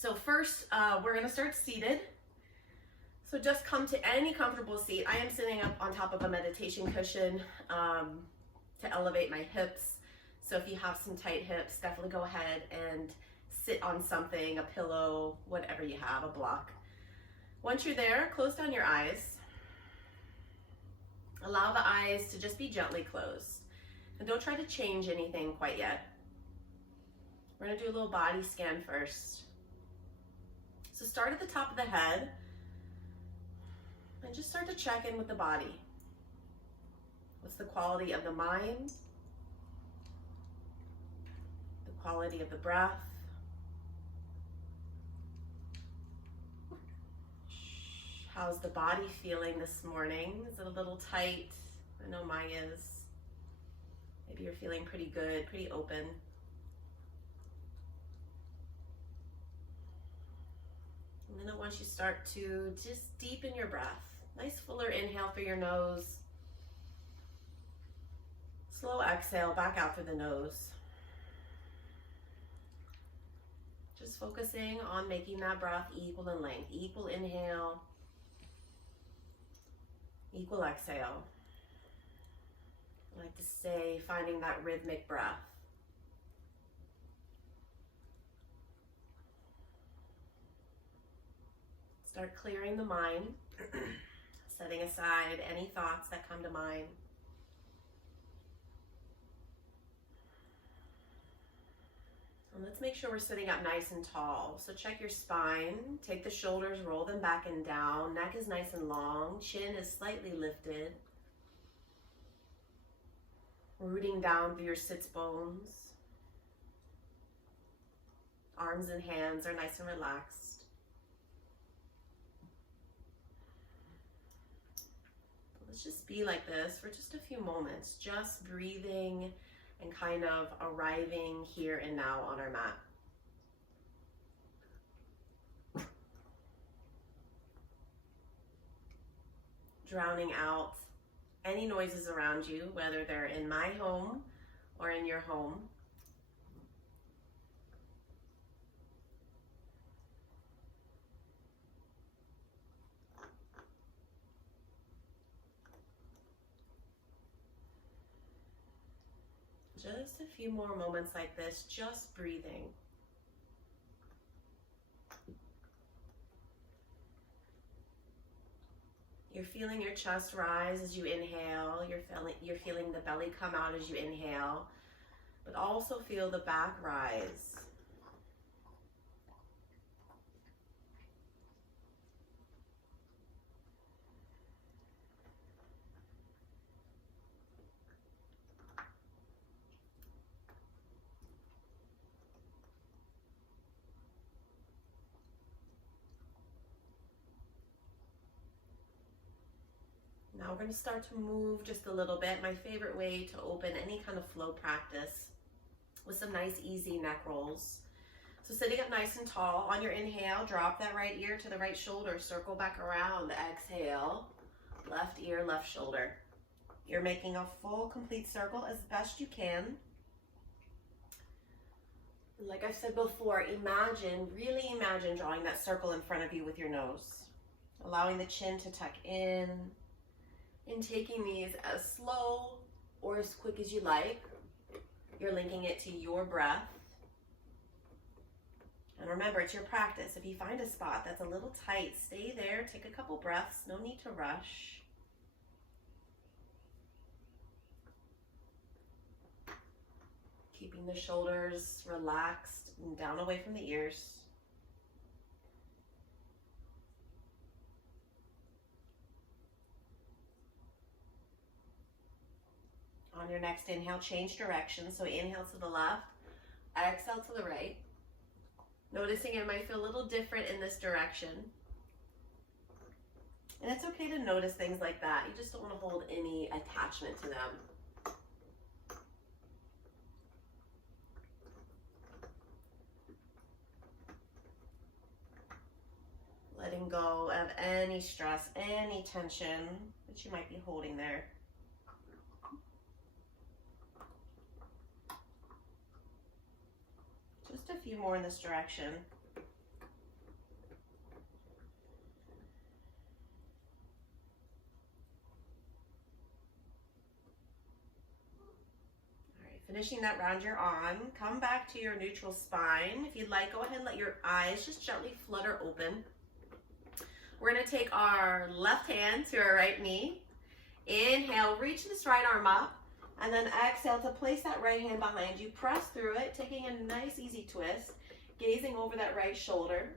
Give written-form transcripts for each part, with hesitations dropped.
So first, we're gonna start seated. So just come to any comfortable seat. I am sitting up on top of a meditation cushion to elevate my hips. So if you have some tight hips, definitely go ahead and sit on something, a pillow, whatever you have, a block. Once you're there, close down your eyes. Allow the eyes to just be gently closed. And don't try to change anything quite yet. We're gonna do a little body scan first. So start at the top of the head and just start to check in with the body. What's the quality of the mind? The quality of the breath? How's the body feeling this morning? Is it a little tight? I know mine is. Maybe you're feeling pretty good, pretty open. And then I want you to start to just deepen your breath. Nice fuller inhale through your nose. Slow exhale back out through the nose. Just focusing on making that breath equal in length. Equal inhale, equal exhale. I like to say finding that rhythmic breath. Start clearing the mind, setting aside any thoughts that come to mind. And let's make sure we're sitting up nice and tall. So check your spine, take the shoulders, roll them back and down. Neck is nice and long, chin is slightly lifted. Rooting down through your sits bones. Arms and hands are nice and relaxed. Let's just be like this for just a few moments, just breathing and kind of arriving here and now on our mat. Drowning out any noises around you, whether they're in my home or in your home. Just a few more moments like this, just breathing. You're feeling your chest rise as you inhale. You're feeling the belly come out as you inhale, but also feel the back rise. Now we're going to start to move just a little bit. My favorite way to open any kind of flow practice with some nice easy neck rolls. So sitting up nice and tall, on your inhale, drop that right ear to the right shoulder, circle back around, exhale, left ear, left shoulder. You're making a full complete circle as best you can. Like I've said before, really imagine drawing that circle in front of you with your nose, allowing the chin to tuck in, and taking these as slow or as quick as you like. You're linking it to your breath. And remember, it's your practice. If you find a spot that's a little tight, stay there, take a couple breaths, no need to rush. Keeping the shoulders relaxed and down away from the ears. On your next inhale, change direction. So inhale to the left, exhale to the right. Noticing it might feel a little different in this direction. And it's okay to notice things like that. You just don't want to hold any attachment to them. Letting go of any stress, any tension that you might be holding there. Just a few more in this direction. Finishing that round you're on. Come back to your neutral spine. If you'd like, go ahead and let your eyes just gently flutter open. We're gonna take our left hand to our right knee. Inhale, reach this right arm up, and then exhale to place that right hand behind you. Press through it, taking a nice easy twist, gazing over that right shoulder.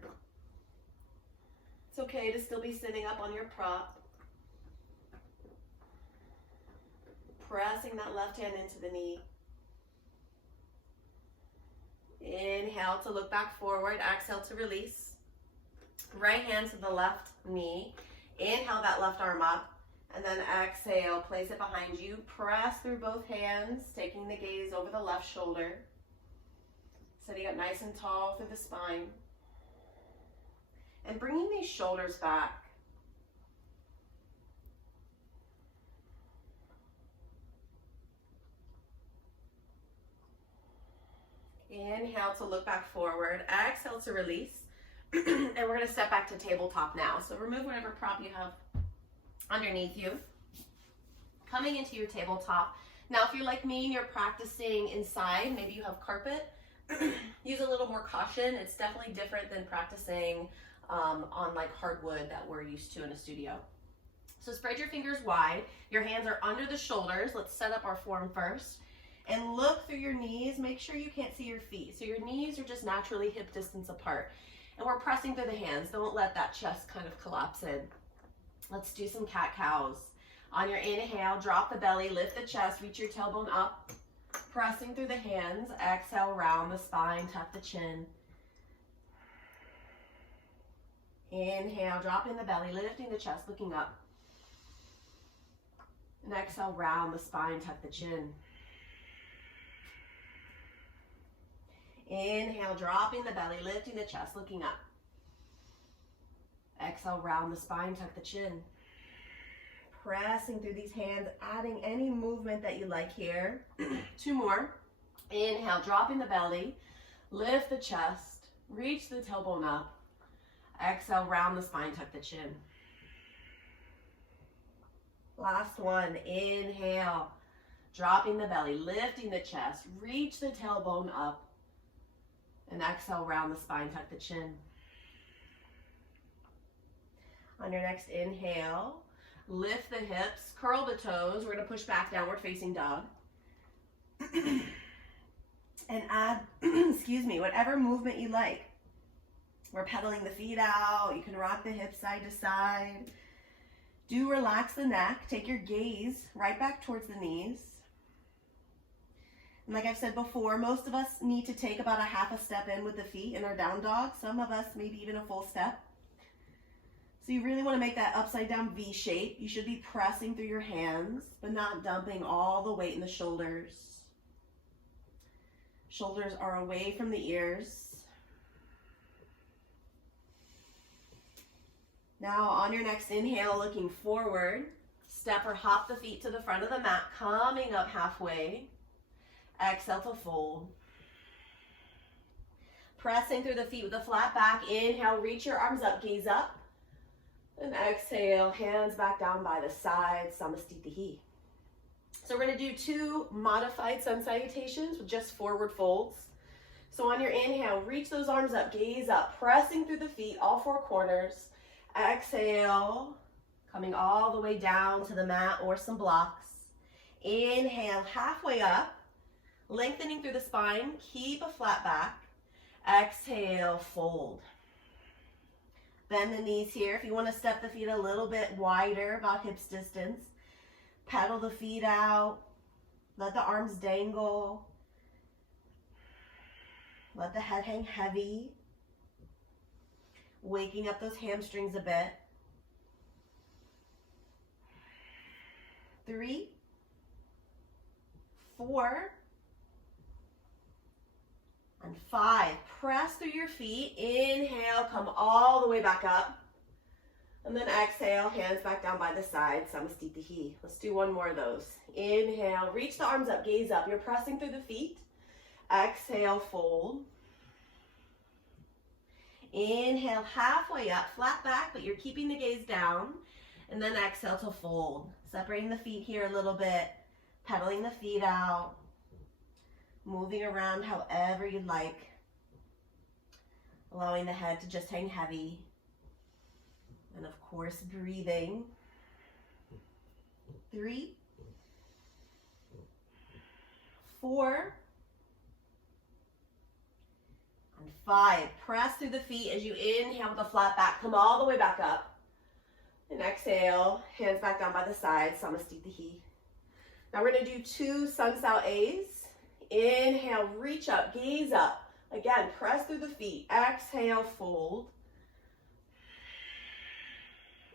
It's okay to still be sitting up on your prop. Pressing that left hand into the knee. Inhale to look back forward, exhale to release. Right hand to the left knee. Inhale that left arm up, and then exhale, place it behind you. Press through both hands, taking the gaze over the left shoulder. Sitting up nice and tall through the spine. And bringing these shoulders back. Inhale to look back forward. Exhale to release. And we're going to step back to tabletop now. So remove whatever prop you have underneath you. Coming into your tabletop. Now, if you're like me and you're practicing inside, maybe you have carpet, use a little more caution. It's definitely different than practicing on like hardwood that we're used to in a studio. So spread your fingers wide. Your hands are under the shoulders. Let's set up our form first. And look through your knees. Make sure you can't see your feet. So your knees are just naturally hip distance apart. And we're pressing through the hands. Don't let that chest kind of collapse in. Let's do some cat-cows. On your inhale, drop the belly, lift the chest, reach your tailbone up. Pressing through the hands. Exhale, round the spine, tuck the chin. Inhale, dropping the belly, lifting the chest, looking up. And exhale, round the spine, tuck the chin. Inhale, dropping the belly, lifting the chest, looking up. Exhale, round the spine, tuck the chin. Pressing through these hands, adding any movement that you like here. 2 more. Inhale, dropping the belly, lift the chest, reach the tailbone up. Exhale, round the spine, tuck the chin. Last one. Inhale, dropping the belly, lifting the chest, reach the tailbone up. And exhale, round the spine, tuck the chin. On your next inhale, lift the hips, curl the toes. We're going to push back, downward facing dog. And add, excuse me, whatever movement you like. We're pedaling the feet out. You can rock the hips side to side. Do relax the neck. Take your gaze right back towards the knees. And like I've said before, most of us need to take about a half a step in with the feet in our down dog. Some of us maybe even a full step. So you really want to make that upside down V shape. You should be pressing through your hands, but not dumping all the weight in the shoulders. Shoulders are away from the ears. Now on your next inhale, looking forward, step or hop the feet to the front of the mat, coming up halfway. Exhale to fold. Pressing through the feet with a flat back. Inhale, reach your arms up, gaze up. And exhale, hands back down by the side, Samastitihi. So we're going to do 2 modified sun salutations with just forward folds. So on your inhale, reach those arms up, gaze up, pressing through the feet, all 4 corners. Exhale, coming all the way down to the mat or some blocks. Inhale, halfway up, lengthening through the spine, keep a flat back. Exhale, fold. Bend the knees here. If you want to step the feet a little bit wider, about hips distance, pedal the feet out. Let the arms dangle. Let the head hang heavy. Waking up those hamstrings a bit. 3, 4, and 5. Press through your feet. Inhale, come all the way back up. And then exhale, hands back down by the side, Samastitihi. Let's do 1 more of those. Inhale, reach the arms up, gaze up. You're pressing through the feet. Exhale, fold. Inhale, halfway up, flat back, but you're keeping the gaze down. And then exhale to fold. Separating the feet here a little bit, pedaling the feet out. moving around however you'd like, allowing the head to just hang heavy, and of course breathing. 3, 4, and 5. Press through the feet as you inhale with a flat back. Come all the way back up. And exhale, hands back down by the side, Samastitihi. Now we're going to do 2 sun sao A's. Inhale, reach up, gaze up. Again, press through the feet. Exhale, fold.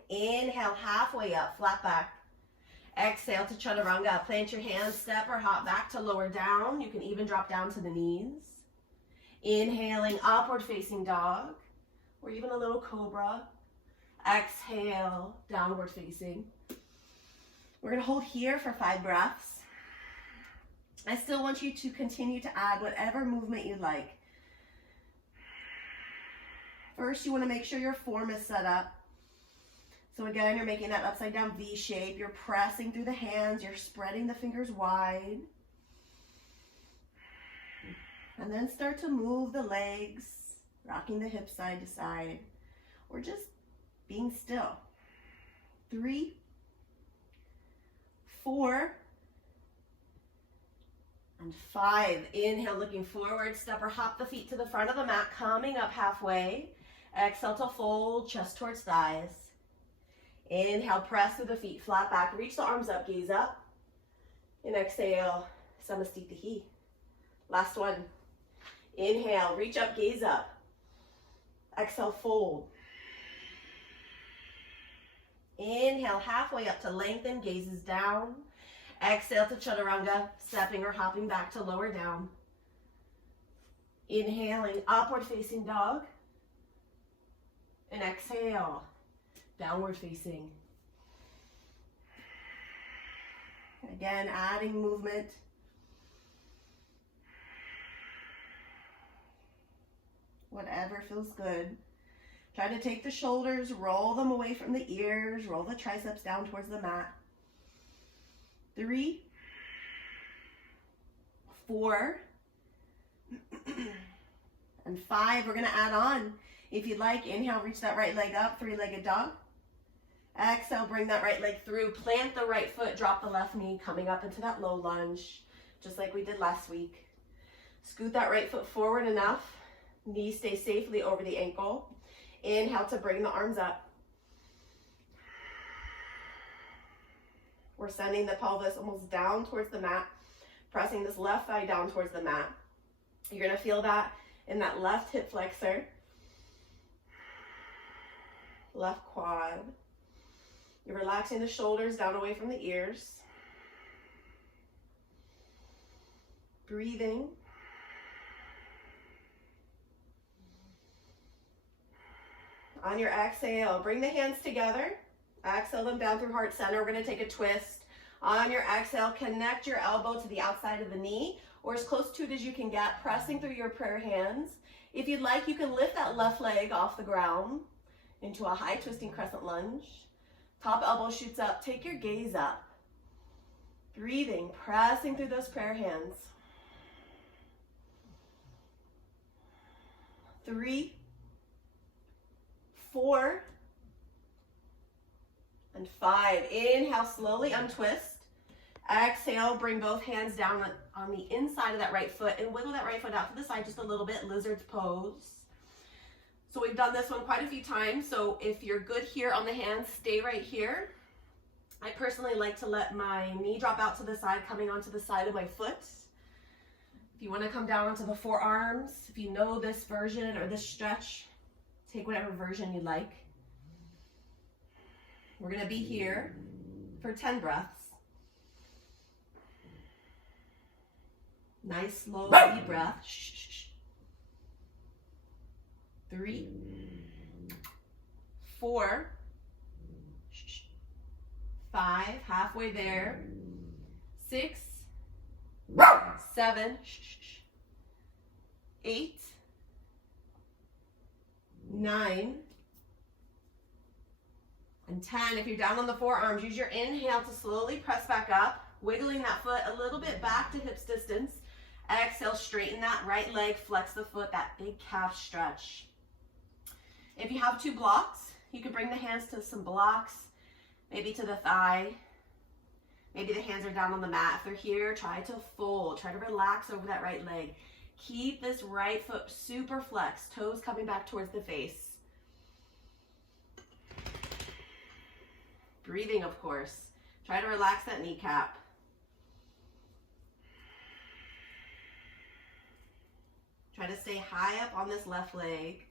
Inhale, halfway up, flat back. Exhale to chaturanga. Plant your hands, step or hop back to lower down. You can even drop down to the knees. Inhaling, upward facing dog, or even a little cobra. Exhale, downward facing. We're going to hold here for 5 breaths. I still want you to continue to add whatever movement you like. First, you want to make sure your form is set up. So again, you're making that upside down V shape. You're pressing through the hands. You're spreading the fingers wide. And then start to move the legs, rocking the hips side to side, or just being still. 3, 4, and 5. Inhale, looking forward, step or hop the feet to the front of the mat, coming up halfway. Exhale to fold, chest towards thighs. Inhale, press through the feet, flat back, reach the arms up, gaze up. And exhale, Samastitihi. Last one. Inhale, reach up, gaze up. Exhale, fold. Inhale, halfway up to lengthen, gazes down. Exhale to chaturanga, stepping or hopping back to lower down. Inhaling, upward facing dog. And exhale, downward facing. Again, adding movement. Whatever feels good. Try to take the shoulders, roll them away from the ears, roll the triceps down towards the mat. 3, 4, and 5. We're going to add on. If you'd like, inhale, reach that right leg up, 3-legged dog. Exhale, bring that right leg through. Plant the right foot, drop the left knee, coming up into that low lunge, just like we did last week. Scoot that right foot forward enough. Knee stay safely over the ankle. Inhale to bring the arms up. We're sending the pelvis almost down towards the mat, pressing this left thigh down towards the mat. You're going to feel that in that left hip flexor, left quad. You're relaxing the shoulders down away from the ears. Breathing. On your exhale, bring the hands together. Exhale them down through heart center. We're going to take a twist. On your exhale, connect your elbow to the outside of the knee, or as close to it as you can get, pressing through your prayer hands. If you'd like, you can lift that left leg off the ground into a high twisting crescent lunge. Top elbow shoots up. Take your gaze up. Breathing, pressing through those prayer hands. 3, 4, and 5. Inhale, slowly untwist. Exhale, bring both hands down on the inside of that right foot and wiggle that right foot out to the side just a little bit, lizard's pose. So we've done this one quite a few times. So if you're good here on the hands, stay right here. I personally like to let my knee drop out to the side, coming onto the side of my foot. If you want to come down onto the forearms, if you know this version or this stretch, take whatever version you like. We're going to be here for 10 breaths. Nice, slow, deep breath. 3, 4, 5, halfway there. 6, 7, 8, 9, and 10. If you're down on the forearms, use your inhale to slowly press back up, wiggling that foot a little bit back to hips distance. Exhale, straighten that right leg, flex the foot, that big calf stretch. If you have two blocks, you can bring the hands to some blocks, maybe to the thigh. Maybe the hands are down on the mat. If they're here, try to fold. Try to relax over that right leg. Keep this right foot super flexed, toes coming back towards the face. Breathing, of course. Try to relax that kneecap. Try to stay high up on this left leg.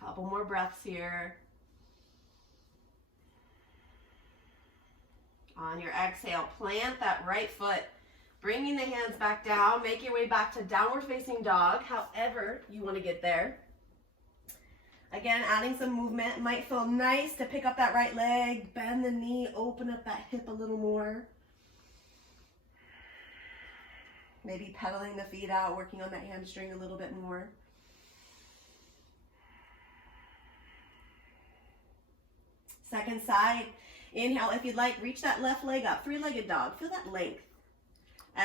Couple more breaths here. On your exhale, plant that right foot, bringing the hands back down. Make your way back to downward facing dog, however you want to get there. Again, adding some movement. It might feel nice to pick up that right leg, bend the knee, open up that hip a little more. Maybe pedaling the feet out, working on that hamstring a little bit more. Second side. Inhale, if you'd like, reach that left leg up, three-legged dog. Feel that length.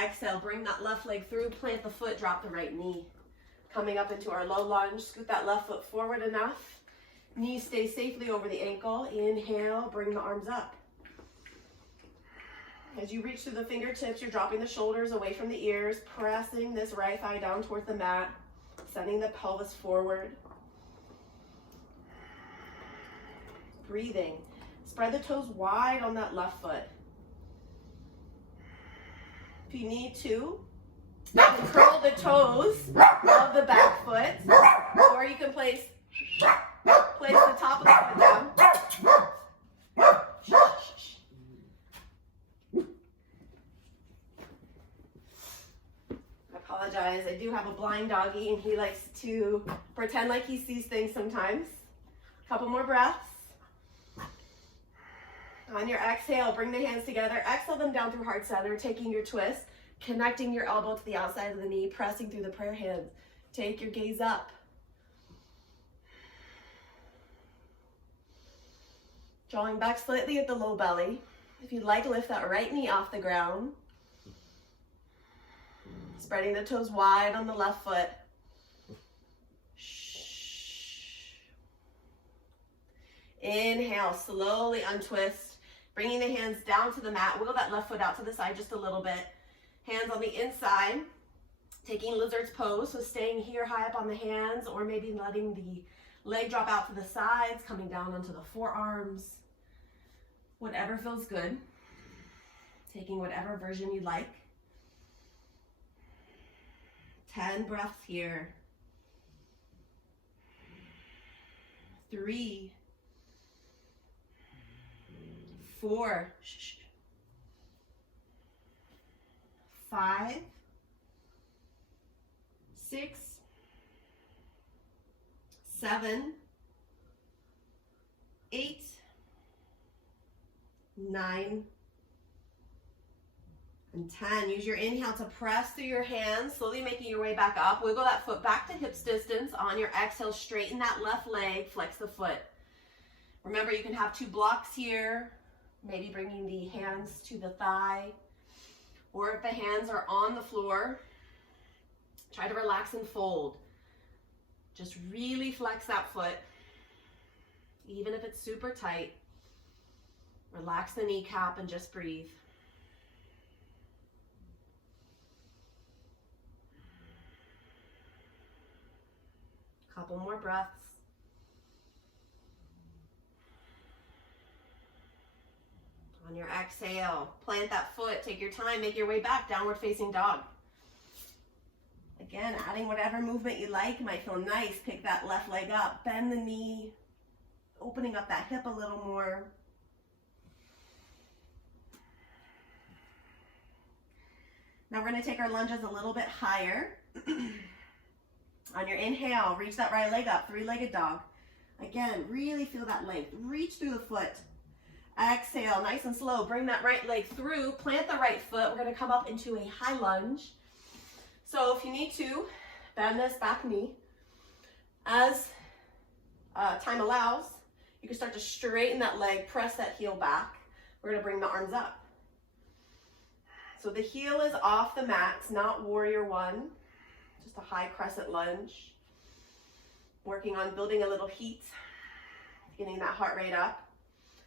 Exhale, bring that left leg through, plant the foot, drop the right knee. Coming up into our low lunge, scoot that left foot forward enough. Knees stay safely over the ankle. Inhale, bring the arms up. As you reach through the fingertips, you're dropping the shoulders away from the ears, pressing this right thigh down towards the mat, sending the pelvis forward. Breathing. Spread the toes wide on that left foot. If you need to, you can curl the toes of the back foot, or you can place the top of the foot down. I apologize, I do have a blind doggy and he likes to pretend like he sees things sometimes. A couple more breaths. On your exhale, bring the hands together. Exhale them down through heart center, taking your twist, connecting your elbow to the outside of the knee, pressing through the prayer hands. Take your gaze up. Drawing back slightly at the low belly. If you'd like, lift that right knee off the ground. Spreading the toes wide on the left foot. Inhale, slowly untwist. Bringing the hands down to the mat. Wiggle that left foot out to the side just a little bit. Hands on the inside. Taking lizard's pose, so staying here high up on the hands, or maybe letting the leg drop out to the sides, coming down onto the forearms. Whatever feels good. Taking whatever version you like. 10 breaths here. 3, 4, 5, 6, 7, 8, 9, and 10. Use your inhale to press through your hands, slowly making your way back up. Wiggle that foot back to hips distance. On your exhale, straighten that left leg, flex the foot. Remember, you can have two blocks here, maybe bringing the hands to the thigh, or if the hands are on the floor, try to relax and fold. Just really flex that foot, even if it's super tight. Relax the kneecap and just breathe. Couple more breaths. On your exhale, plant that foot, take your time, make your way back, downward facing dog. Again, adding whatever movement you like. You might feel nice. Pick that left leg up, bend the knee, opening up that hip a little more. Now we're going to take our lunges a little bit higher. On your inhale, reach that right leg up, three-legged dog. Again, really feel that length. Reach through the foot. Exhale, nice and slow. Bring that right leg through. Plant the right foot. We're going to come up into a high lunge. So if you need to, bend this back knee. As time allows, you can start to straighten that leg, press that heel back. We're going to bring the arms up. So the heel is off the mat. It's not warrior one, just a high crescent lunge. Working on building a little heat, getting that heart rate up.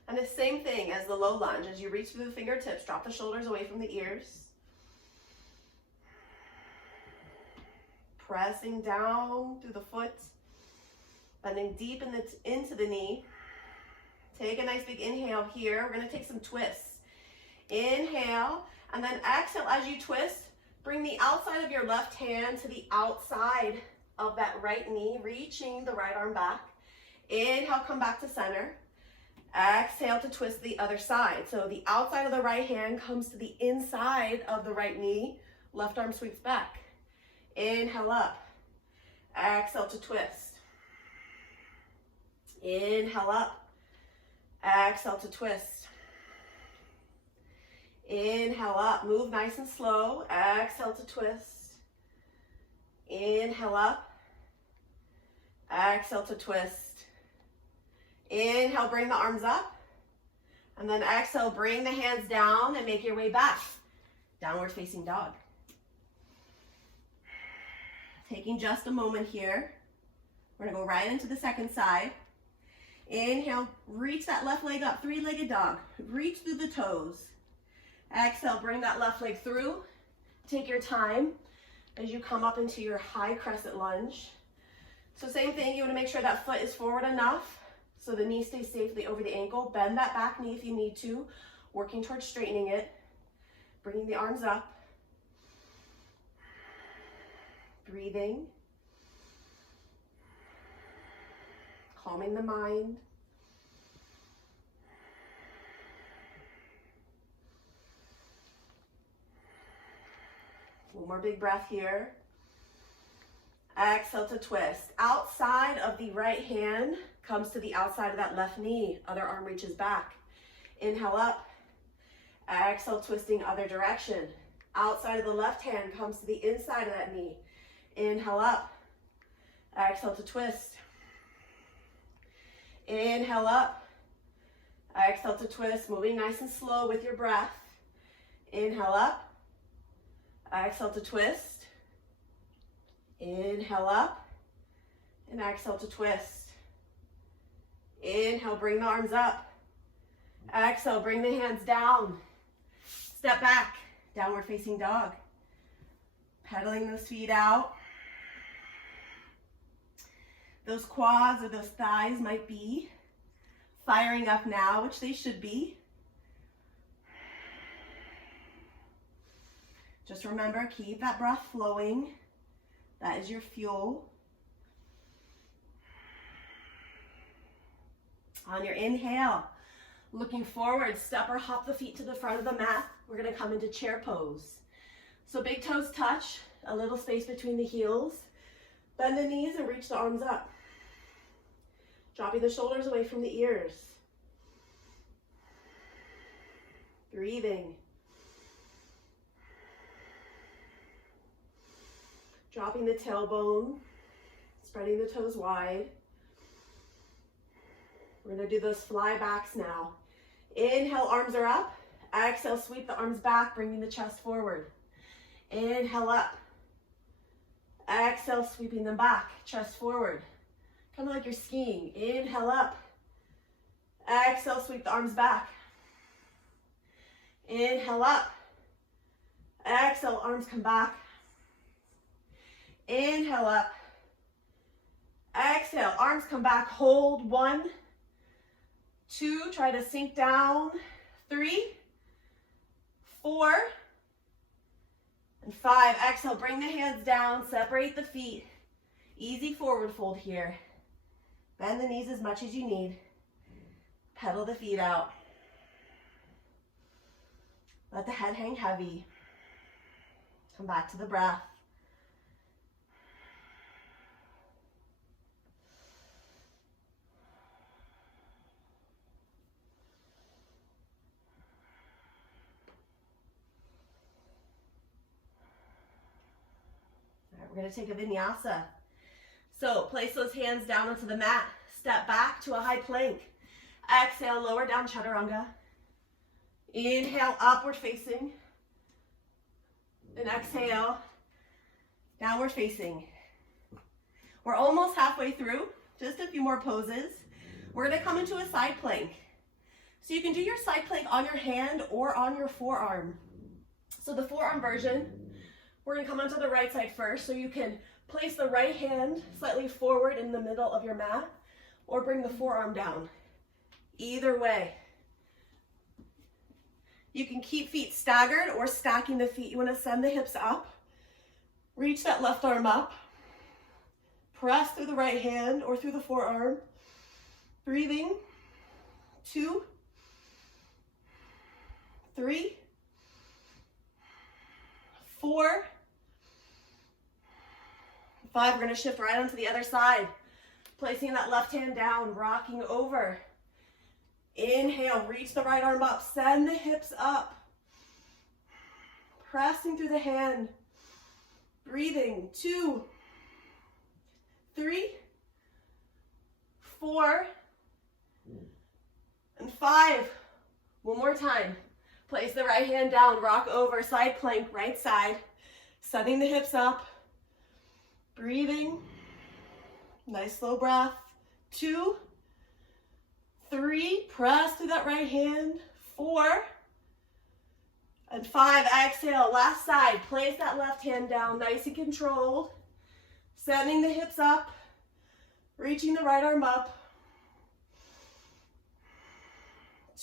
And the same thing as the low lunge. As you reach through the fingertips, drop the shoulders away from the ears. Pressing down through the foot, bending deep into the knee. Take a nice big inhale here. We're going to take some twists. Inhale, and then exhale as you twist. Bring the outside of your left hand to the outside of that right knee, reaching the right arm back. Inhale, come back to center. Exhale to twist the other side. So the outside of the right hand comes to the inside of the right knee. Left arm sweeps back. Inhale up. Exhale to twist. Inhale up. Exhale to twist. Inhale up. Move nice and slow. Exhale to twist. Inhale up. Exhale to twist. Inhale, bring the arms up. And then exhale, bring the hands down and make your way back. Downward facing dog. Taking just a moment here. We're going to go right into the second side. Inhale, reach that left leg up, three-legged dog. Reach through the toes. Exhale, bring that left leg through. Take your time as you come up into your high crescent lunge. So same thing, you want to make sure that foot is forward enough so the knee stays safely over the ankle. Bend that back knee if you need to, working towards straightening it. Bringing the arms up. Breathing. Calming the mind. One more big breath here. Exhale to twist. Outside of the right hand comes to the outside of that left knee. Other arm reaches back. Inhale up. Exhale, twisting other direction. Outside of the left hand comes to the inside of that knee. Inhale up. Exhale to twist. Inhale up. Exhale to twist. Moving nice and slow with your breath. Inhale up. Exhale to twist. Inhale up. And exhale to twist. Inhale, bring the arms up. Exhale, bring the hands down. Step back. Downward facing dog. Pedaling those feet out. Those quads or those thighs might be firing up now, which they should be. Just remember, keep that breath flowing. That is your fuel. On your inhale, looking forward, step or hop the feet to the front of the mat. We're going to come into chair pose. So big toes touch, a little space between the heels. Bend the knees and reach the arms up. Dropping the shoulders away from the ears. Breathing. Dropping the tailbone, spreading the toes wide. We're going to do those fly backs now. Inhale, arms are up. Exhale, sweep the arms back, bringing the chest forward. Inhale up. Exhale, sweeping them back, chest forward. Kind of like you're skiing. Inhale up. Exhale, sweep the arms back. Inhale up. Exhale, arms come back. Inhale up. Exhale, arms come back. Hold 1, 2, try to sink down. 3, 4, and 5. Exhale, bring the hands down, separate the feet. Easy forward fold here. Bend the knees as much as you need. Pedal the feet out. Let the head hang heavy. Come back to the breath. All right, we're going to take a vinyasa. So place those hands down onto the mat. Step back to a high plank. Exhale, lower down chaturanga. Inhale, upward facing. And exhale, downward facing. We're almost halfway through, just a few more poses. We're gonna come into a side plank. So you can do your side plank on your hand or on your forearm. So the forearm version, we're gonna come onto the right side first, so you can place the right hand slightly forward in the middle of your mat, or bring the forearm down. Either way. You can keep feet staggered or stacking the feet. You wanna send the hips up, reach that left arm up, press through the right hand or through the forearm, breathing, 2, 3, 4, 5. We're gonna shift right onto the other side, placing that left hand down, rocking over. Inhale, reach the right arm up, send the hips up, pressing through the hand, breathing, 2, 3, 4, and 5. One more time. Place the right hand down, rock over, side plank, right side, sending the hips up, breathing, nice slow breath, 2, 3, press through that right hand, 4, and 5. Exhale, last side, place that left hand down, nice and controlled, sending the hips up, reaching the right arm up,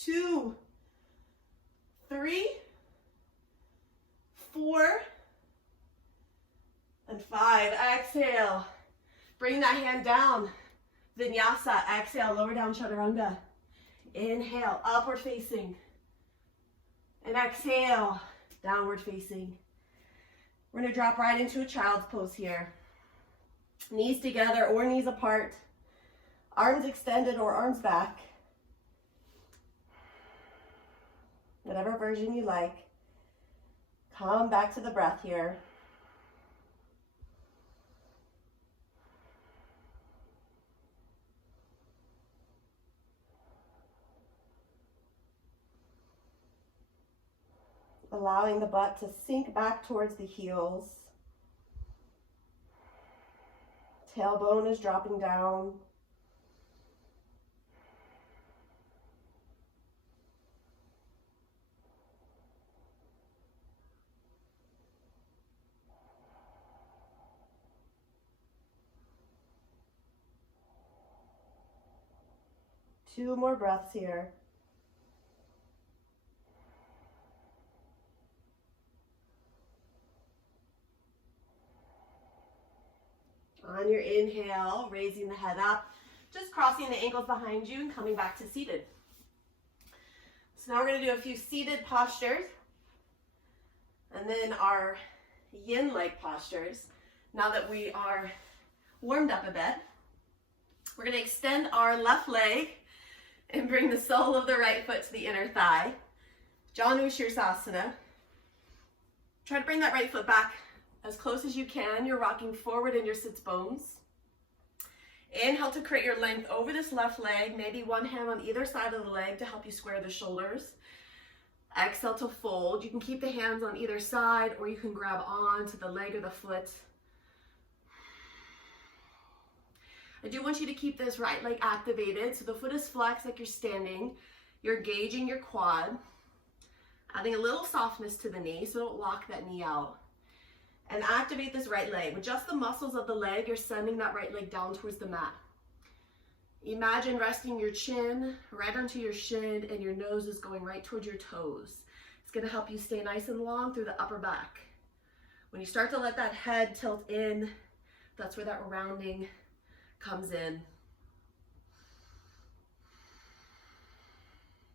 2, 3, 4, and 5. Exhale. Bring that hand down. Vinyasa. Exhale. Lower down chaturanga. Inhale. Upward facing. And exhale. Downward facing. We're going to drop right into a child's pose here. Knees together or knees apart. Arms extended or arms back. Whatever version you like. Come back to the breath here. Allowing the butt to sink back towards the heels. Tailbone is dropping down. Two more breaths here. On your inhale, raising the head up, just crossing the ankles behind you and coming back to seated. So now we're going to do a few seated postures and then our yin leg postures. Now that we are warmed up a bit, we're going to extend our left leg and bring the sole of the right foot to the inner thigh. Janu Shirsasana. Try to bring that right foot back as close as you can. You're rocking forward in your sits bones. Inhale to create your length over this left leg, maybe one hand on either side of the leg to help you square the shoulders. Exhale to fold. You can keep the hands on either side or you can grab on to the leg or the foot. I do want you to keep this right leg activated. So the foot is flexed like you're standing. You're gauging your quad. Adding a little softness to the knee so don't lock that knee out. And activate this right leg. With just the muscles of the leg, you're sending that right leg down towards the mat. Imagine resting your chin right onto your shin and your nose is going right towards your toes. It's going to help you stay nice and long through the upper back. When you start to let that head tilt in, that's where that rounding comes in.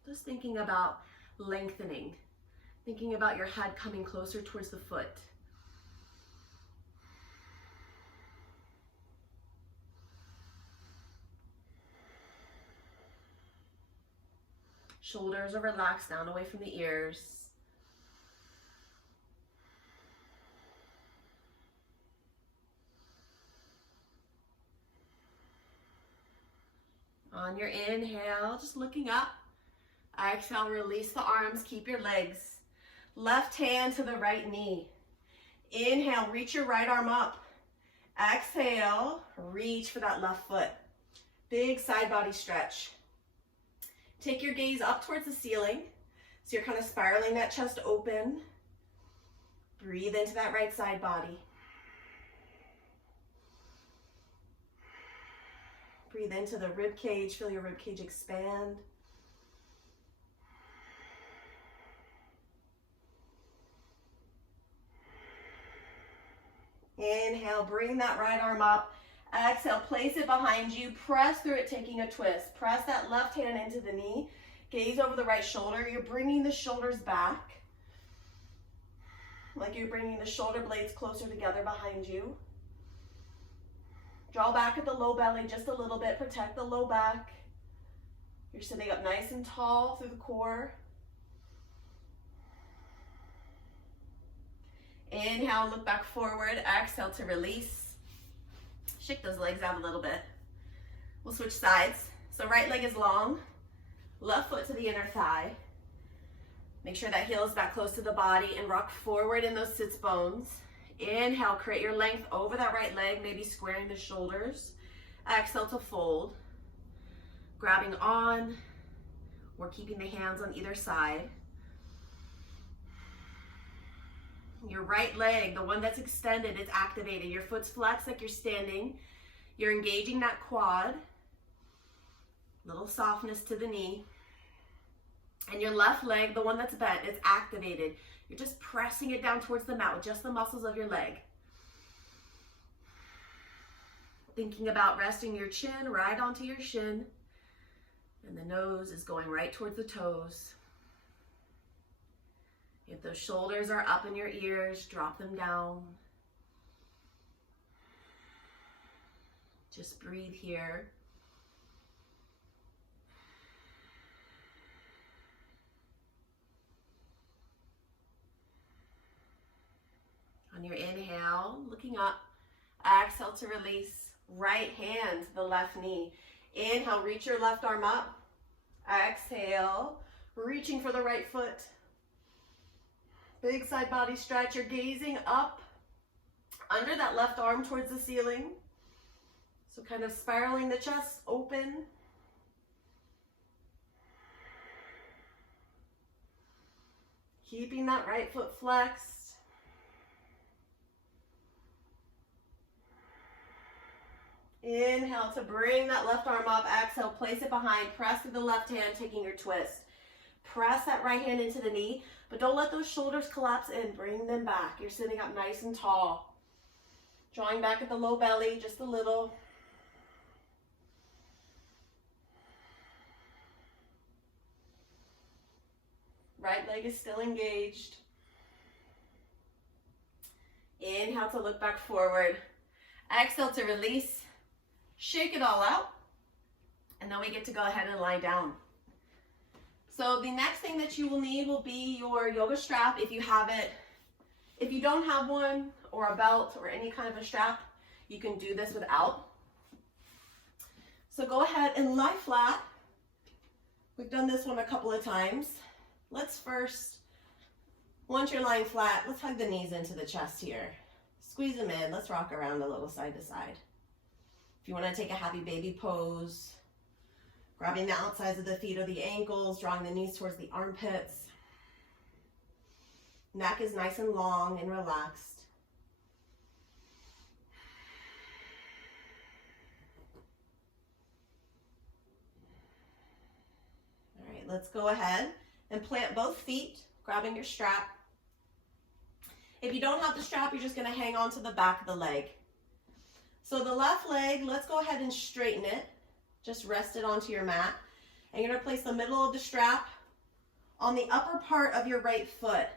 Just thinking about lengthening, thinking about your head coming closer towards the foot. Shoulders are relaxed down away from the ears. On your inhale, just looking up. Exhale, release the arms, keep your legs. Left hand to the right knee. Inhale, reach your right arm up. Exhale, reach for that left foot. Big side body stretch. Take your gaze up towards the ceiling. So you're kind of spiraling that chest open. Breathe into that right side body. Breathe into the rib cage. Feel your rib cage expand. Inhale, bring that right arm up. Exhale, place it behind you. Press through it, taking a twist. Press that left hand into the knee. Gaze over the right shoulder. You're bringing the shoulders back. Like you're bringing the shoulder blades closer together behind you. Draw back at the low belly just a little bit. Protect the low back. You're sitting up nice and tall through the core. Inhale, look back forward. Exhale to release. Shake those legs out a little bit. We'll switch sides. So right leg is long. Left foot to the inner thigh. Make sure that heel is back close to the body and rock forward in those sits bones. Inhale, create your length over that right leg, maybe squaring the shoulders. Exhale to fold. Grabbing on or keeping the hands on either side. Your right leg, the one that's extended, is activated. Your foot's flexed like you're standing. You're engaging that quad. Little softness to the knee. And your left leg, the one that's bent, is activated. You're just pressing it down towards the mat with just the muscles of your leg. Thinking about resting your chin right onto your shin. And the nose is going right towards the toes. If those shoulders are up in your ears, drop them down. Just breathe here. On your inhale, looking up, exhale to release. Right hand to the left knee. Inhale, reach your left arm up. Exhale, reaching for the right foot. Big side body stretch. You're gazing up under that left arm towards the ceiling. So kind of spiraling the chest open. Keeping that right foot flexed. Inhale to bring that left arm up. Exhale, place it behind. Press through the left hand, taking your twist. Press that right hand into the knee, but don't let those shoulders collapse in. Bring them back. You're sitting up nice and tall. Drawing back at the low belly just a little. Right leg is still engaged. Inhale to look back forward. Exhale to release. Shake it all out. And then we get to go ahead and lie down. So the next thing that you will need will be your yoga strap if you have it. If you don't have one, or a belt, or any kind of a strap, you can do this without. So go ahead and lie flat. We've done this one a couple of times. Let's first, once you're lying flat, let's hug the knees into the chest here. Squeeze them in. Let's rock around a little side to side. If you want to take a happy baby pose, grabbing the outsides of the feet or the ankles, drawing the knees towards the armpits. Neck is nice and long and relaxed. All right, let's go ahead and plant both feet, grabbing your strap. If you don't have the strap, you're just going to hang on to the back of the leg. So the left leg, let's go ahead and straighten it. Just rest it onto your mat. And you're going to place the middle of the strap on the upper part of your right foot.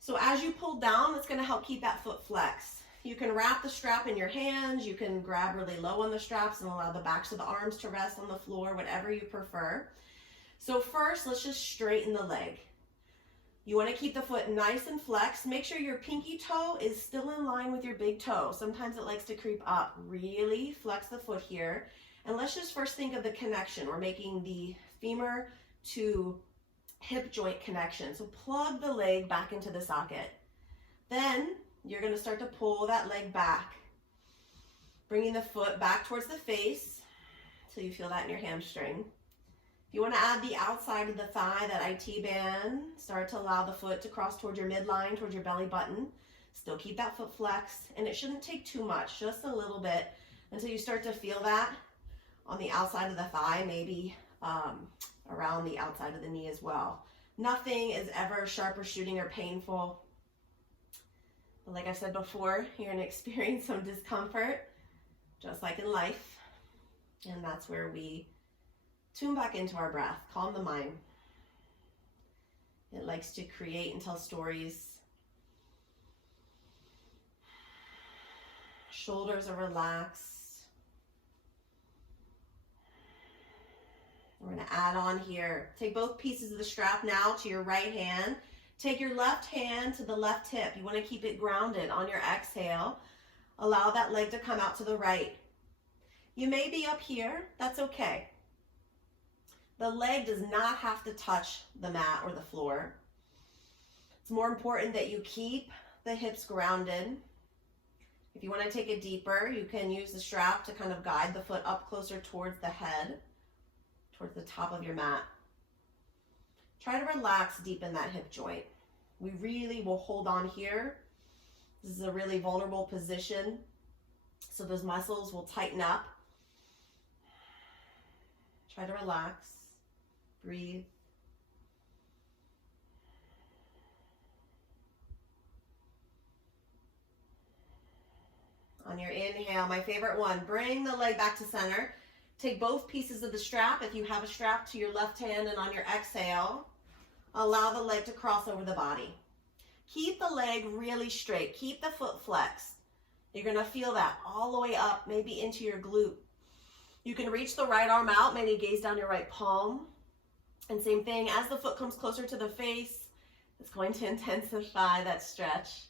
So as you pull down, it's going to help keep that foot flexed. You can wrap the strap in your hands. You can grab really low on the straps and allow the backs of the arms to rest on the floor, whatever you prefer. So first, let's just straighten the leg. You want to keep the foot nice and flexed. Make sure your pinky toe is still in line with your big toe. Sometimes it likes to creep up. Really flex the foot here. And let's just first think of the connection. We're making the femur to hip joint connection. So plug the leg back into the socket. Then you're going to start to pull that leg back, bringing the foot back towards the face till you feel that in your hamstring. If you want to add the outside of the thigh, that IT band, start to allow the foot to cross towards your midline, towards your belly button. Still keep that foot flexed, and it shouldn't take too much, just a little bit, until you start to feel that on the outside of the thigh, maybe around the outside of the knee as well. Nothing is ever sharp or shooting or painful. But like I said before, you're going to experience some discomfort, just like in life. And that's where we tune back into our breath, calm the mind. It likes to create and tell stories. Shoulders are relaxed. We're going to add on here. Take both pieces of the strap now to your right hand. Take your left hand to the left hip. You want to keep it grounded on your exhale. Allow that leg to come out to the right. You may be up here. That's okay. The leg does not have to touch the mat or the floor. It's more important that you keep the hips grounded. If you want to take it deeper, you can use the strap to kind of guide the foot up closer towards the head, towards the top of your mat. Try to relax deep in that hip joint. We really will hold on here. This is a really vulnerable position, so those muscles will tighten up. Try to relax, breathe. On your inhale, my favorite one, bring the leg back to center. Take both pieces of the strap, if you have a strap, to your left hand, and on your exhale, allow the leg to cross over the body. Keep the leg really straight. Keep the foot flexed. You're going to feel that all the way up, maybe into your glute. You can reach the right arm out, maybe gaze down your right palm. And same thing, as the foot comes closer to the face, it's going to intensify that stretch.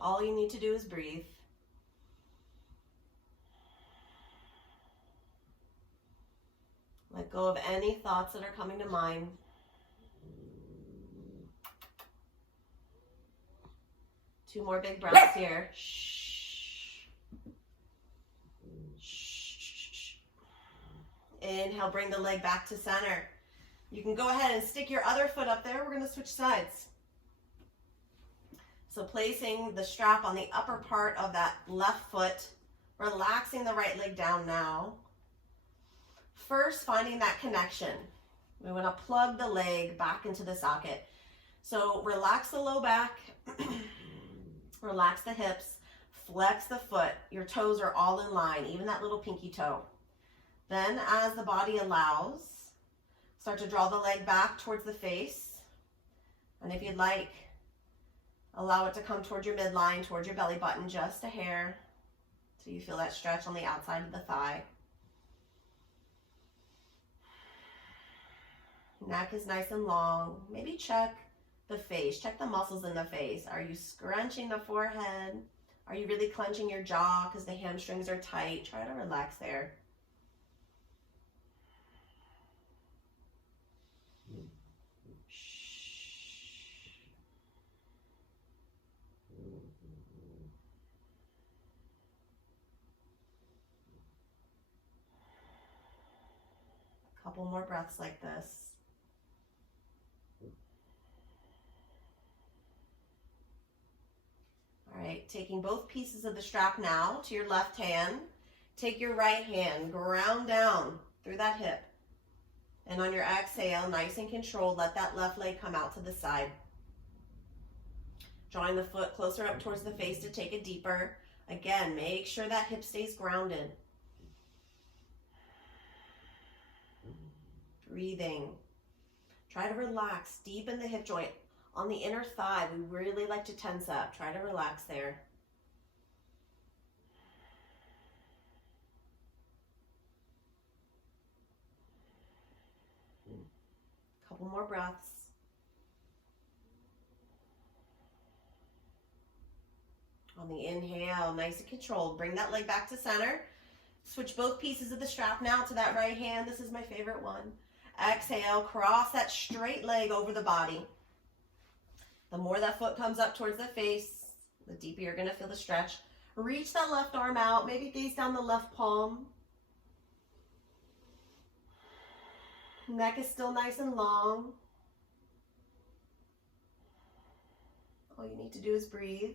All you need to do is breathe. Let go of any thoughts that are coming to mind. Two more big breaths here. Shh. Shh. Inhale, bring the leg back to center. You can go ahead and stick your other foot up there. We're going to switch sides. So placing the strap on the upper part of that left foot, relaxing the right leg down now. First, finding that connection. We want to plug the leg back into the socket. So relax the low back, relax the hips, flex the foot. Your toes are all in line, even that little pinky toe. Then, as the body allows, start to draw the leg back towards the face. And if you'd like, allow it to come towards your midline, towards your belly button, just a hair, so you feel that stretch on the outside of the thigh. Neck is nice and long. Maybe check the face. Check the muscles in the face. Are you scrunching the forehead? Are you really clenching your jaw because the hamstrings are tight? Try to relax there. Couple more breaths like this. All right, taking both pieces of the strap now to your left hand. Take your right hand, ground down through that hip. And on your exhale, nice and controlled, let that left leg come out to the side. Drawing the foot closer up towards the face to take it deeper. Again, make sure that hip stays grounded. Breathing. Try to relax deep in the hip joint. On the inner thigh, we really like to tense up. Try to relax there. Couple more breaths. On the inhale, nice and controlled. Bring that leg back to center. Switch both pieces of the strap now to that right hand. This is my favorite one. Exhale, cross that straight leg over the body. The more that foot comes up towards the face, the deeper you're going to feel the stretch. Reach that left arm out, maybe gaze down the left palm. Neck is still nice and long. All you need to do is breathe.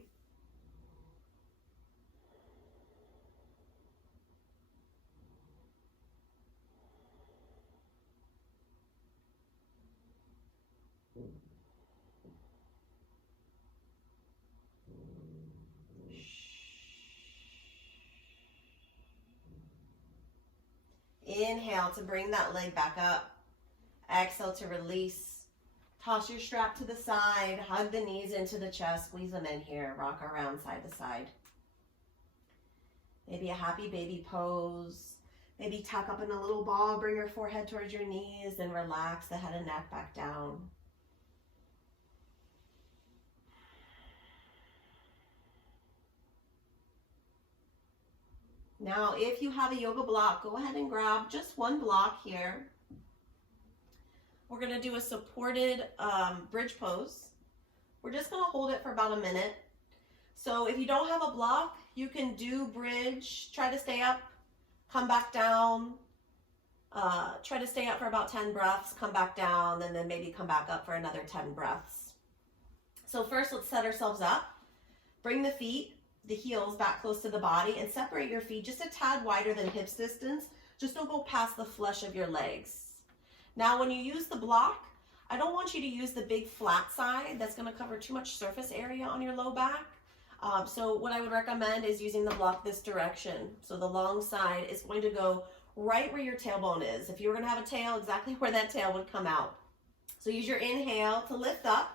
Inhale to bring that leg back up. Exhale to release. Toss your strap to the side. Hug the knees into the chest. Squeeze them in here. Rock around side to side. Maybe a happy baby pose. Maybe tuck up in a little ball. Bring your forehead towards your knees. Then relax the head and neck back down. Now, if you have a yoga block, go ahead and grab just one block here. We're going to do a supported bridge pose. We're just going to hold it for about a minute. So if you don't have a block, you can do bridge, try to stay up, come back down, try to stay up for about 10 breaths, come back down, and then maybe come back up for another 10 breaths. So first, let's set ourselves up. Bring the feet, the heels back close to the body, and separate your feet just a tad wider than hips distance. Just don't go past the flesh of your legs. Now, when you use the block, I don't want you to use the big flat side. That's going to cover too much surface area on your low back. So what I would recommend is using the block this direction. So the long side is going to go right where your tailbone is. If you were going to have a tail, exactly where that tail would come out. So use your inhale to lift up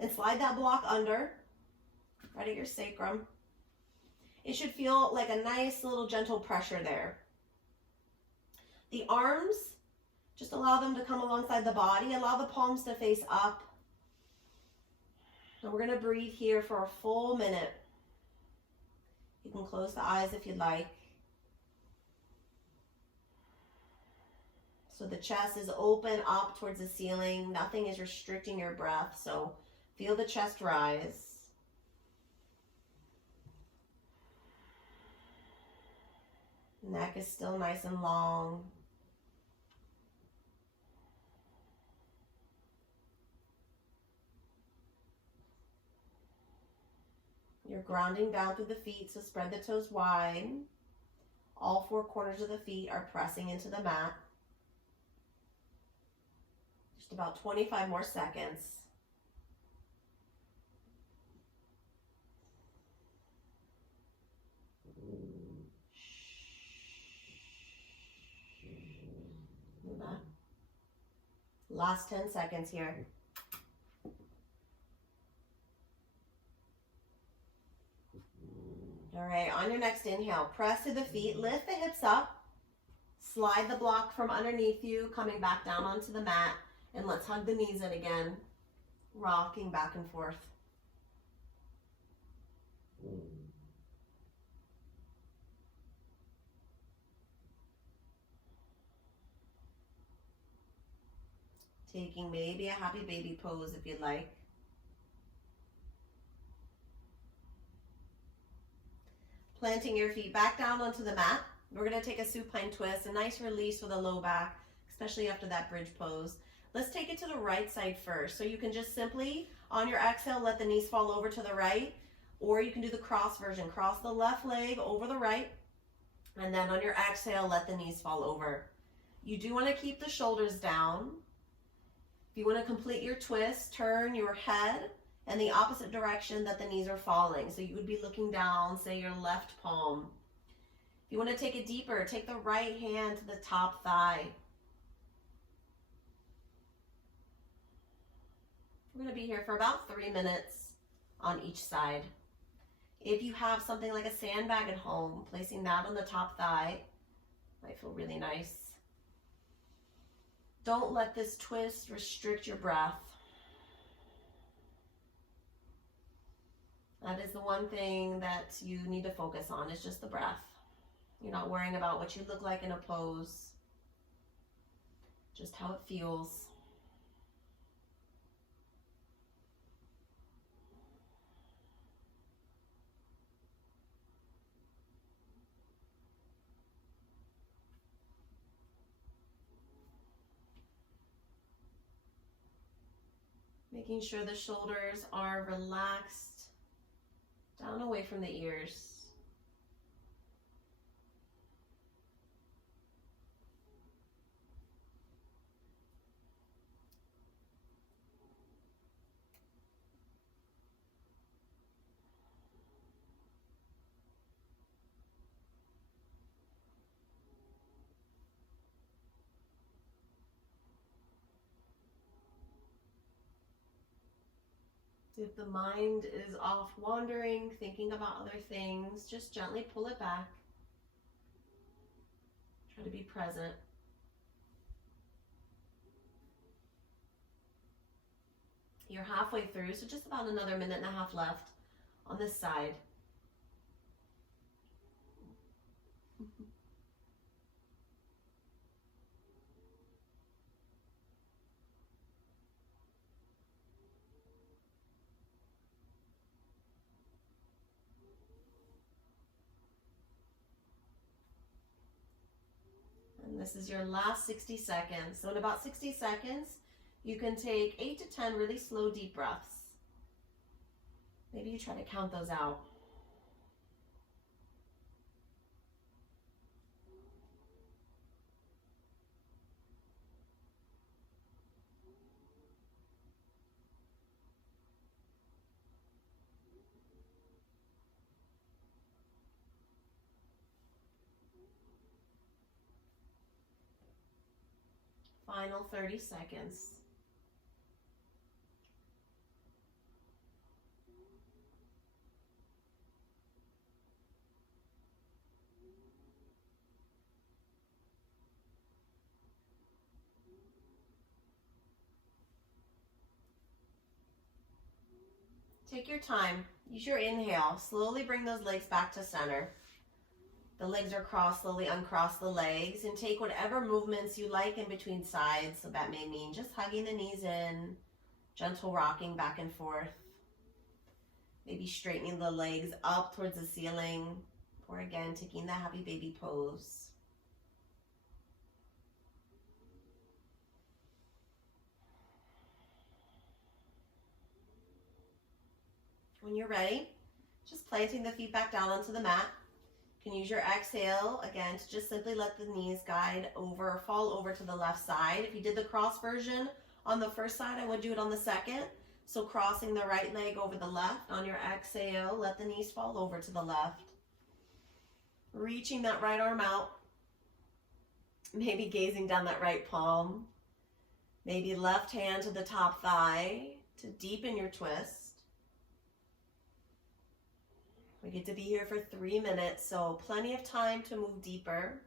and slide that block under, right at your sacrum. It should feel like a nice little gentle pressure there. The arms, just allow them to come alongside the body. Allow the palms to face up. And we're going to breathe here for a full minute. You can close the eyes if you'd like. So the chest is open up towards the ceiling. Nothing is restricting your breath. So feel the chest rise. Neck is still nice and long. You're grounding down through the feet, so spread the toes wide. All four corners of the feet are pressing into the mat. Just about 25 more seconds. Last 10 seconds here. All right, on your next inhale, press to the feet, lift the hips up, slide the block from underneath you, coming back down onto the mat, and let's hug the knees in again, rocking back and forth. Taking maybe a happy baby pose if you'd like. Planting your feet back down onto the mat. We're going to take a supine twist, a nice release with a low back, especially after that bridge pose. Let's take it to the right side first. So you can just simply, on your exhale, let the knees fall over to the right, or you can do the cross version. Cross the left leg over the right, and then on your exhale, let the knees fall over. You do want to keep the shoulders down. If you want to complete your twist, turn your head in the opposite direction that the knees are falling. So you would be looking down, say your left palm. If you want to take it deeper, take the right hand to the top thigh. We're going to be here for about 3 minutes on each side. If you have something like a sandbag at home, placing that on the top thigh might feel really nice. Don't let this twist restrict your breath. That is the one thing that you need to focus on, is just the breath. You're not worrying about what you look like in a pose, just how it feels. Making sure the shoulders are relaxed down away from the ears. If the mind is off wandering, thinking about other things, just gently pull it back. Try to be present. You're halfway through, so just about another minute and a half left on this side. And this is your last 60 seconds. So in about 60 seconds, you can take 8 to 10 really slow, deep breaths. Maybe you try to count those out. Final 30 seconds. Take your time. Use your inhale. Slowly bring those legs back to center. The legs are crossed, slowly uncross the legs and take whatever movements you like in between sides. So that may mean just hugging the knees in, gentle rocking back and forth. Maybe straightening the legs up towards the ceiling, or again, taking the happy baby pose. When you're ready, just planting the feet back down onto the mat. You can use your exhale, again, to just simply let the knees fall over to the left side. If you did the cross version on the first side, I would do it on the second. So crossing the right leg over the left. On your exhale, let the knees fall over to the left. Reaching that right arm out. Maybe gazing down that right palm. Maybe left hand to the top thigh to deepen your twist. We get to be here for 3 minutes, so plenty of time to move deeper.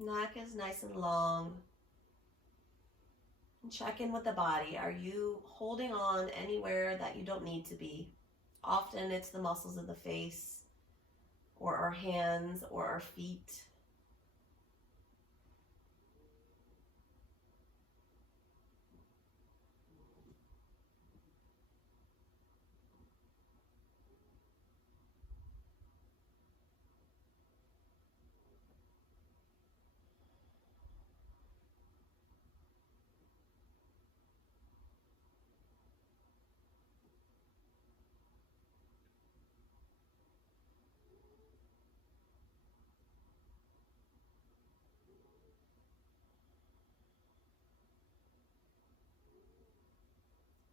Neck is nice and long. And check in with the body. Are you holding on anywhere that you don't need to be? Often it's the muscles of the face, or our hands, or our feet.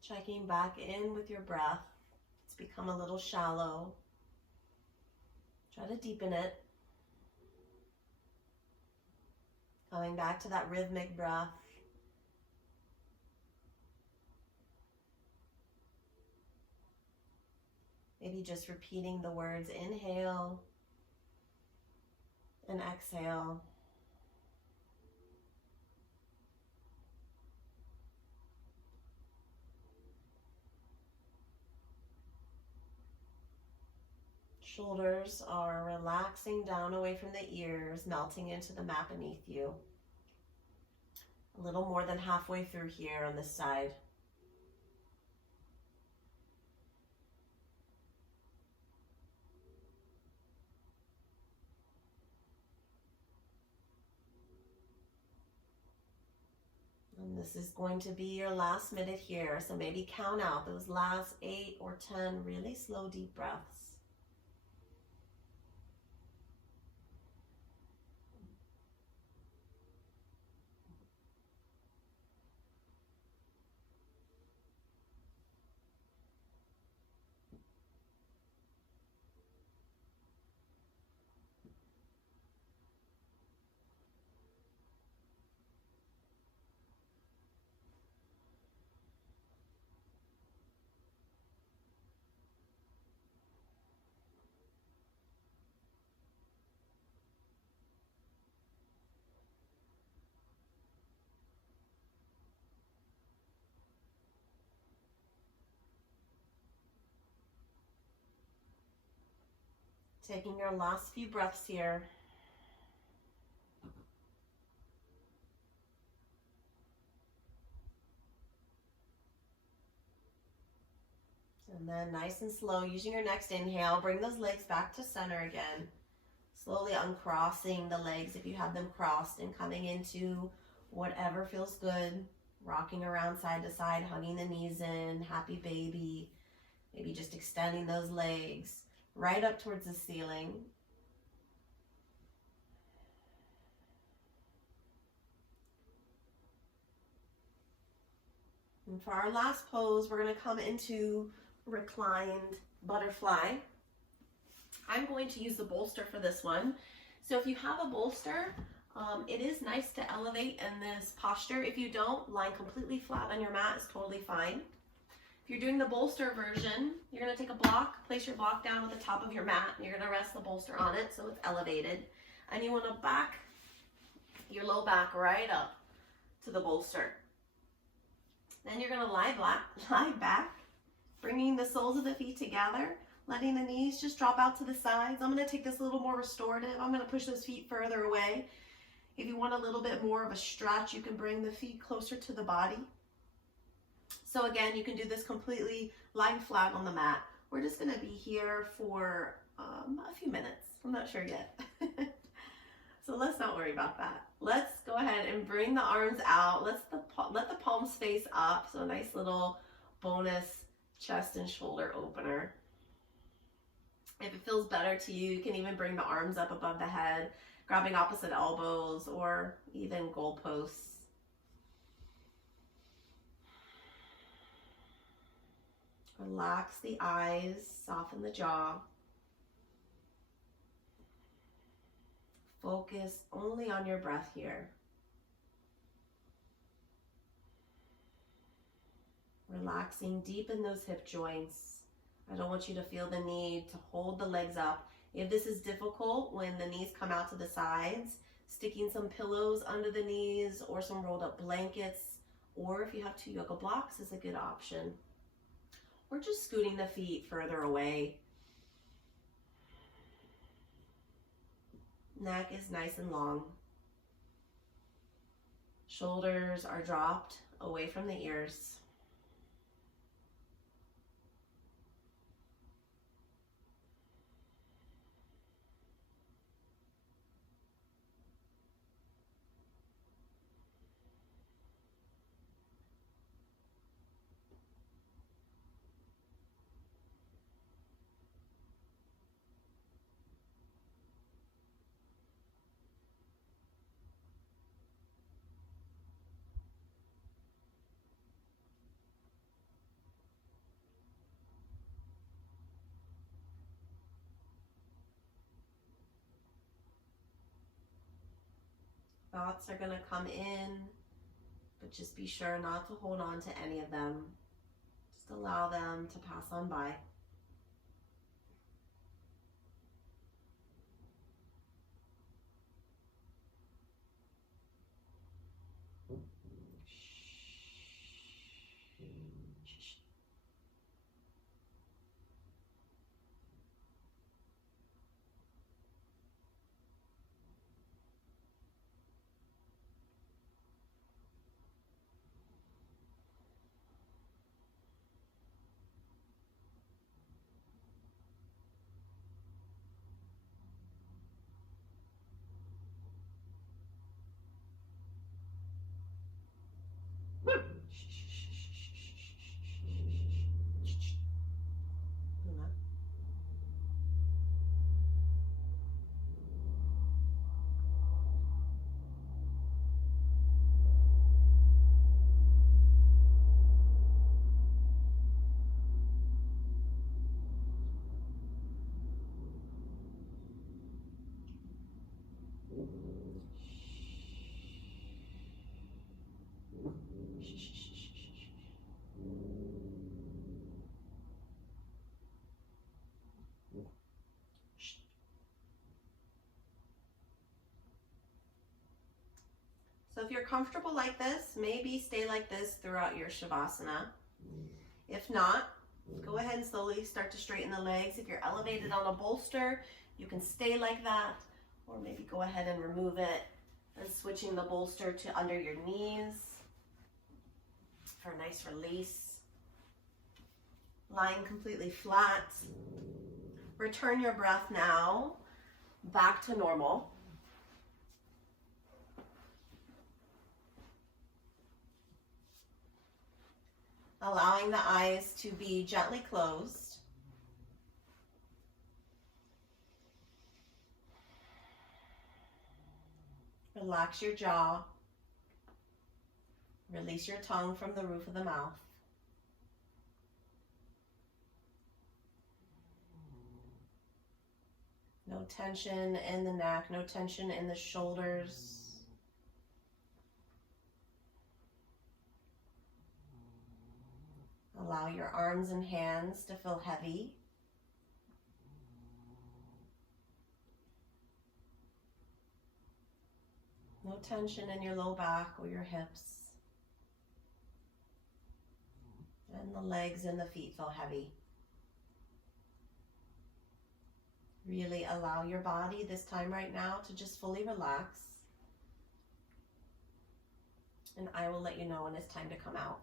Checking back in with your breath. It's become a little shallow. Try to deepen it. Coming back to that rhythmic breath. Maybe just repeating the words inhale and exhale. Shoulders are relaxing down away from the ears, melting into the mat beneath you. A little more than halfway through here on this side. This is going to be your last minute here, so maybe count out those last 8 or 10 really slow, deep breaths. Taking your last few breaths here. And then nice and slow, using your next inhale, bring those legs back to center again. Slowly uncrossing the legs if you have them crossed and coming into whatever feels good. Rocking around side to side, hugging the knees in, happy baby. Maybe just extending those legs right up towards the ceiling. And for our last pose, we're going to come into reclined butterfly. I'm going to use the bolster for this one. So if you have a bolster, it is nice to elevate in this posture. If you don't, lying completely flat on your mat is totally fine. If you're doing the bolster version, you're going to take a block, place your block down at the top of your mat, and you're going to rest the bolster on it so it's elevated. And you want to back your low back right up to the bolster. Then you're going to lie back, bringing the soles of the feet together, letting the knees just drop out to the sides. I'm going to take this a little more restorative. I'm going to push those feet further away. If you want a little bit more of a stretch, you can bring the feet closer to the body. So again, you can do this completely lying flat on the mat. We're just going to be here for a few minutes. I'm not sure yet. So let's not worry about that. Let's go ahead and bring the arms out. Let the palms face up. So a nice little bonus chest and shoulder opener. If it feels better to you, you can even bring the arms up above the head, grabbing opposite elbows or even goalposts. Relax the eyes, soften the jaw. Focus only on your breath here. Relaxing deep in those hip joints. I don't want you to feel the need to hold the legs up. If this is difficult when the knees come out to the sides, sticking some pillows under the knees or some rolled up blankets, or if you have 2 yoga blocks is a good option. Or just scooting the feet further away. Neck is nice and long. Shoulders are dropped away from the ears. Thoughts are going to come in, but just be sure not to hold on to any of them. Just allow them to pass on by. So if you're comfortable like this, maybe stay like this throughout your Shavasana. If not, go ahead and slowly start to straighten the legs. If you're elevated on a bolster, you can stay like that, or maybe go ahead and remove it and switching the bolster to under your knees for a nice release. Lying completely flat. Return your breath now back to normal. Allowing the eyes to be gently closed. Relax your jaw. Release your tongue from the roof of the mouth. No tension in the neck, no tension in the shoulders. Allow your arms and hands to feel heavy. No tension in your low back or your hips. And the legs and the feet feel heavy. Really allow your body this time right now to just fully relax. And I will let you know when it's time to come out.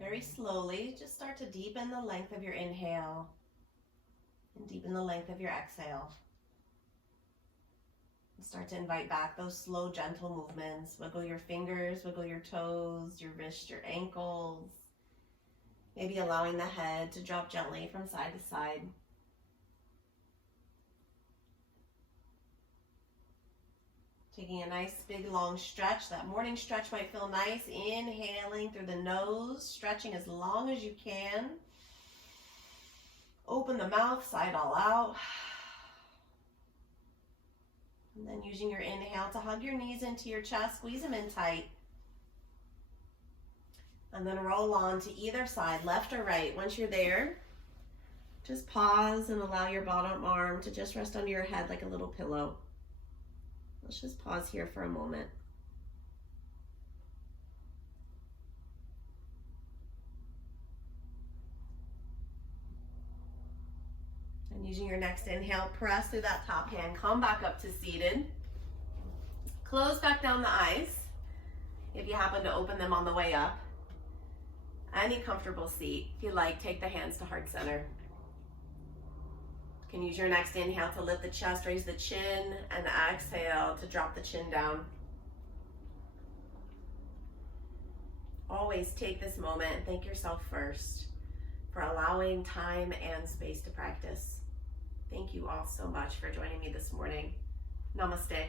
Very slowly, just start to deepen the length of your inhale and deepen the length of your exhale. And start to invite back those slow, gentle movements. Wiggle your fingers, wiggle your toes, your wrists, your ankles. Maybe allowing the head to drop gently from side to side. Taking a nice big long stretch. That morning stretch might feel nice. Inhaling through the nose, stretching as long as you can. Open the mouth, side all out. And then using your inhale to hug your knees into your chest, squeeze them in tight. And then roll on to either side, left or right. Once you're there, just pause and allow your bottom arm to just rest under your head like a little pillow. Let's just pause here for a moment. And using your next inhale, press through that top hand, come back up to seated. Close back down the eyes, if you happen to open them on the way up. Any comfortable seat. If you like, take the hands to heart center. You can use your next inhale to lift the chest, raise the chin, and exhale to drop the chin down. Always take this moment and thank yourself first for allowing time and space to practice. Thank you all so much for joining me this morning. Namaste.